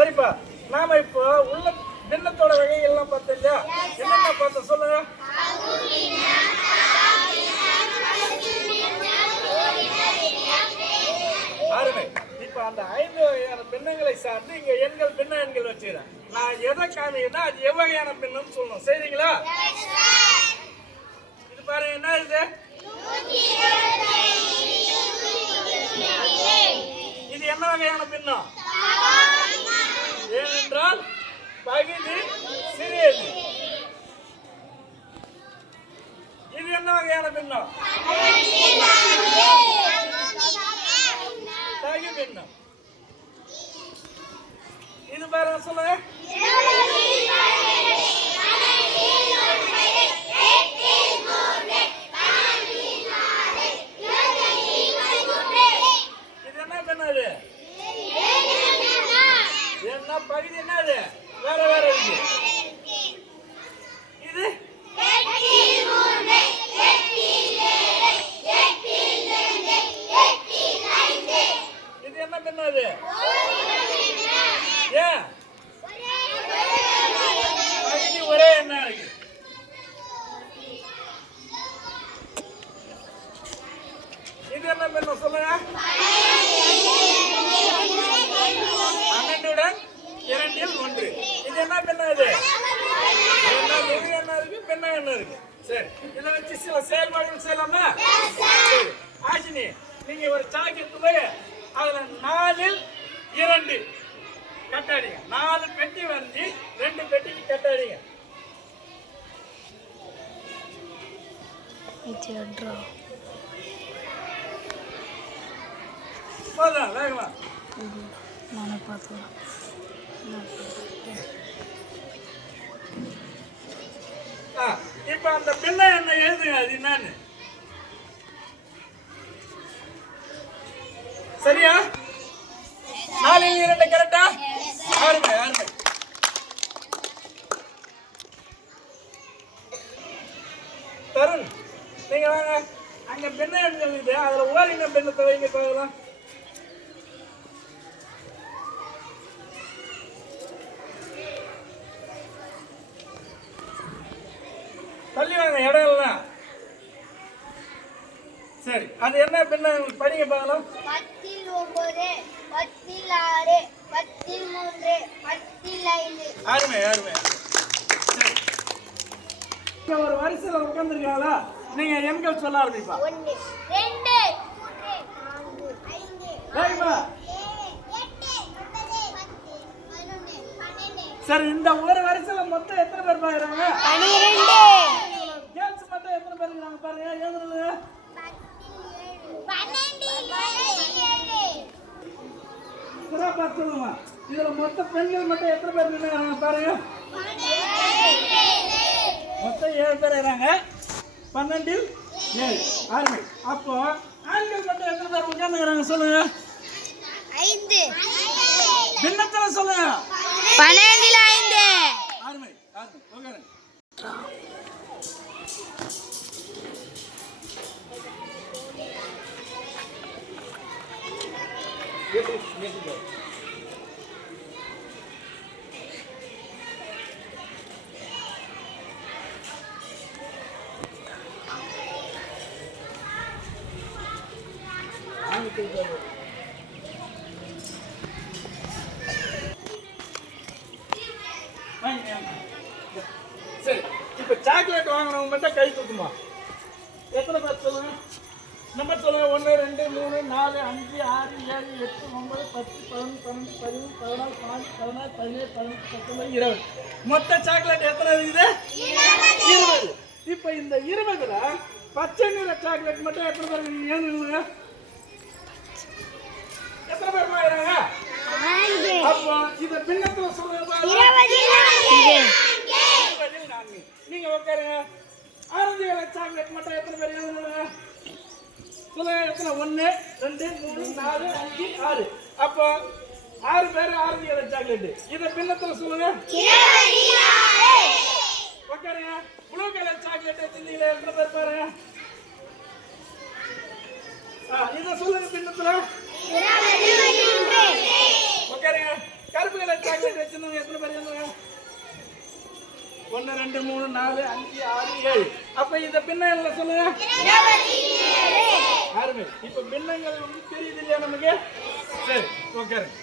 சரிப்பா. நாம இப்போ உள்ள பின்னத்தோட வகை எல்லாம் பார்த்தோம் இல்லையா என்னென்ன பார்த்தோம் சொல்லுங்க. அருமை அந்த ஐந்து வகையான பின்னங்களை சார்ந்து இங்க எண்கள் பின்ன எண்கள் வச்சுக்கிறேன். நான் எதை காமிக்கிறேன்னா அது எவ்வகையான பின்னம்னு சொல்லணும். சரிங்களா? இது பாருங்க என்ன இது? இது என்ன வகையான பின்னம்? பகுதி சிறியது. இது என்ன வகையான பின்னம்? தகு பின்னம். இது பாருங்க இது என்ன என்ன பகுதி என்னது? என்ன பின்னது ஏன் ஒரே என்ன இருக்கு. இது என்ன பின்னம் சொல்லுங்க? பன்னெண்டுடன் இரண்டில் ஒன்று. இது என்ன பின்னம் இது? என்ன என்ன இருக்கு? பின்ன என்ன இருக்கு. சரி. இதை வச்சு சில செயல்பாடுகள் செய்யலாமா? ஆஷினி நீங்க ஒரு சாக்கு எடுத்து போய் அதுல நாலில் இரண்டு. கட்டாடிங்க நாலு பெட்டி வந்து ரெண்டு பெட்டிக்கு கட்டாடிங்க போதும் வேகமா. நானே பார்த்துக்கிறேன். ஆ, இப்ப அந்த பின்ன என்ன எழுதுங்க? அது என்னன்னு? சரியா? நாலில் இரண்டு கரெக்டா அருமை அருமை தருண் நீங்க வாங்க. அங்க பெண்ணை எண்கள் அதுல ஓரின பெண்ணை தவிங்க பார்க்கலாம் தள்ளி வாங்க இடம் சரி அது என்ன பின்ன படிங்க பார்க்கலாம் பத்தில் ஒன்பது பத்தில் ஆறு பத்தில் மூன்று பத்தில் ஐந்து. சரி. இங்க ஒரு வரிசையில் உட்காந்துருக்காங்களா நீங்க எண்கள் சொல்ல ஆரம்பிப்பா. ஒன்று ரெண்டு மூன்று நான்கு ஐந்து வேகமா சரி இந்த ஒரு வரிசையில மொத்தம் எத்தனை பேர் பாக்குறாங்க? பன்னிரெண்டு கேர்ள்ஸ் மட்டும் எத்தனை பேர் இருக்காங்க பாருங்க எழுதுறது பன்னெண்டு ஏழு சிறப்பா சொல்லுமா இதுல மொத்த பெண்கள் மட்டும் எத்தனை பேர் இருக்காங்க பாருங்க. மொத்தம் ஏழு பேர் இருக்காங்க பன்னெண்டில் ஏழு. அருமை அப்போ ஆண்கள் மட்டும் எத்தனை பேர் உட்காந்துக்கிறாங்க சொல்லுங்க. ஐந்து. பின்னத்துல சொல்லுங்க. பன்னெண்டில் ஐந்து. அருமை அருமை உட்காருங்க. வாங்க, வாங்க. சரி இப்போ சாக்லேட் வாங்கினவங்க மட்டும் கை தூக்குமா? எத்தனை பேர் சொல்லுங்க? நம்பர் சொல்லுங்க ஒன்று ரெண்டு மூணு நாலு அஞ்சு ஆறு ஏழு எட்டு ஒன்பது பத்து பதினொன்று பன்னெண்டு பதிமூணு பதினாலு பதினஞ்சு பதினாறு பதினேழு பதினெட்டு பத்தொன்பது இருபது. மொத்த சாக்லேட் எத்தனை இருக்குது? இருபது. இப்போ இந்த இருபதுல பச்சை நிற சாக்லேட் மட்டும் எத்தனை பேர் இருக்குது? ஏன் சொல்லுங்க எத்தனை பேர் வாங்குறாங்க அப்போ இதை பின்னத்துல சொல்லுங்க பாருங்க. பதில் நான்கு. நீங்க உட்காருங்க ஆரஞ்சு கலர் சாக்லேட் மட்டும் எத்தனை பேர் எழுதுங்க சொல்லுங்க எத்தனை? ஒன்று ரெண்டு மூணு நாலு அஞ்சு ஆறு. அப்போ ஆறு பேர் ஆரஞ்சு கலர் சாக்லேட் இதை பின்னத்தில் சொல்லுங்க. உட்காருங்க. ப்ளூ கலர் சாக்லேட் வச்சிருந்தீங்களே எத்தனை பேர் பாருங்க ஆ, இதை சொல்லுங்க பின்னத்துல. உட்காருங்க. கருப்பு கலர் சாக்லேட் வச்சிருந்தவங்க எத்தனை பேர் இருந்தாங்க ஒன்று ரெண்டு மூணு நாலு அஞ்சு ஆறு ஏழு. அப்ப இந்த பின்னங்களை சொல்லுங்க? அருமை. இப்ப பின்னங்கள் வந்து தெரியுது இல்லையா நமக்கு? சரி உட்காருங்க